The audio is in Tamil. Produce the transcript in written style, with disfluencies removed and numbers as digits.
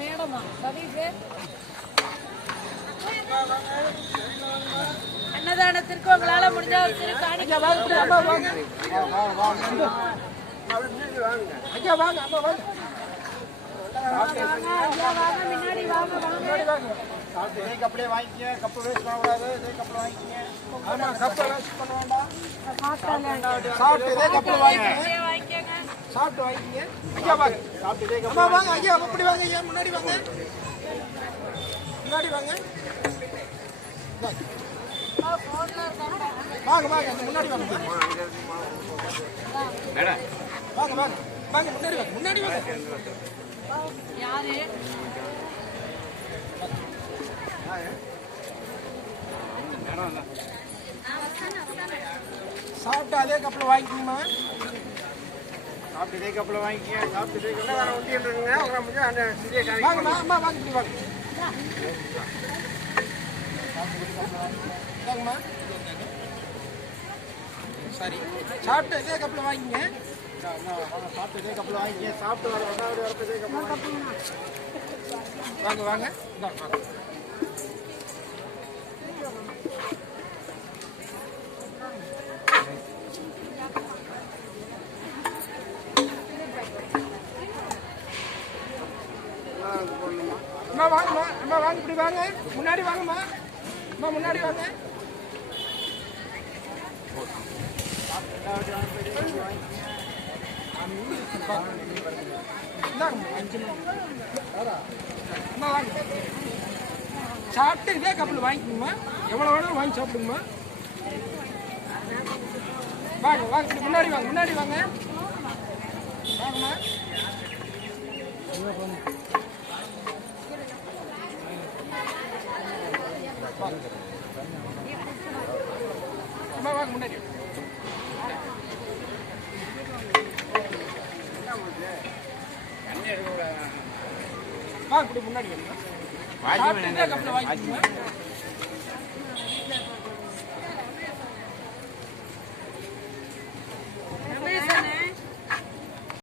மேடமா சதீஷ் அன்னதானத்திற்கு உங்களால முடிஞ்ச ஒரு சிறு காணிக்கை முன்னாடி வாங்க அப்படியே வாங்கிக்க. கப்பு வேஸ்ட் பண்ணக்கூடாது. இதே கப்பில் வாங்கிக்கங்க. ஆமா, கப்பை வேஸ்ட் பண்ண வேண்டாம். சாப்பிட்டு இதே கப்பில் வாங்கிக்கங்க. சாப்பிட்டு வாங்கிக்கங்க. ஐயா வாங்க. சாப்பிட்டு இதே கப்பில் வாங்க. ஐயா அப்படி வாங்க. ஐயா முன்னாடி வாங்க. முன்னாடி வாங்க. வாங்க வாங்க முன்னாடி வாங்க. மேடம் வாங்க வாங்க வாங்க முன்னாடி வாங்க. முன்னாடி வாங்க. யாரு சாப்பிட்டு அதே கப்பில் வாங்கிக்கணுமா? சாப்பிட்டு இதே கப்பில் வாங்கிக்க. சாப்பிட்டு இதே கப்பில் ஒட்டிட்டுருங்க. வாங்கம்மா அம்மா வாங்க. இப்படி வாங்க. வாங்கம்மா. சரி சாப்பிட்டு இதே கப்பில் வாங்கிங்க. சாப்பிட்டு இதே கப்பில் வாங்கிக்க. சாப்பிட்டு வர வரப்பு இதே கப்பில் வாங்க வாங்க. அம்மா வாங்கம்மா. அம்மா வாங்க. இப்படி வாங்க. முன்னாடி வாங்கம்மா. அம்மா முன்னாடி வாங்க. அம்மா வாங்க. சாப்பிட்டு இதே கப்பில் வாங்கிக்கணுமா? எவ்வளோ வேணாலும் வாங்கி சாப்பிடுங்கம்மா. வாங்க வாங்க. இப்படி முன்னாடி வாங்க. முன்னாடி வாங்க. வாங்கம்மா. அம்மா வாங்க முன்னாடி. வாங்க இப்படி முன்னாடி வாங்க. கப்பில் வாங்கிக்கோங்க.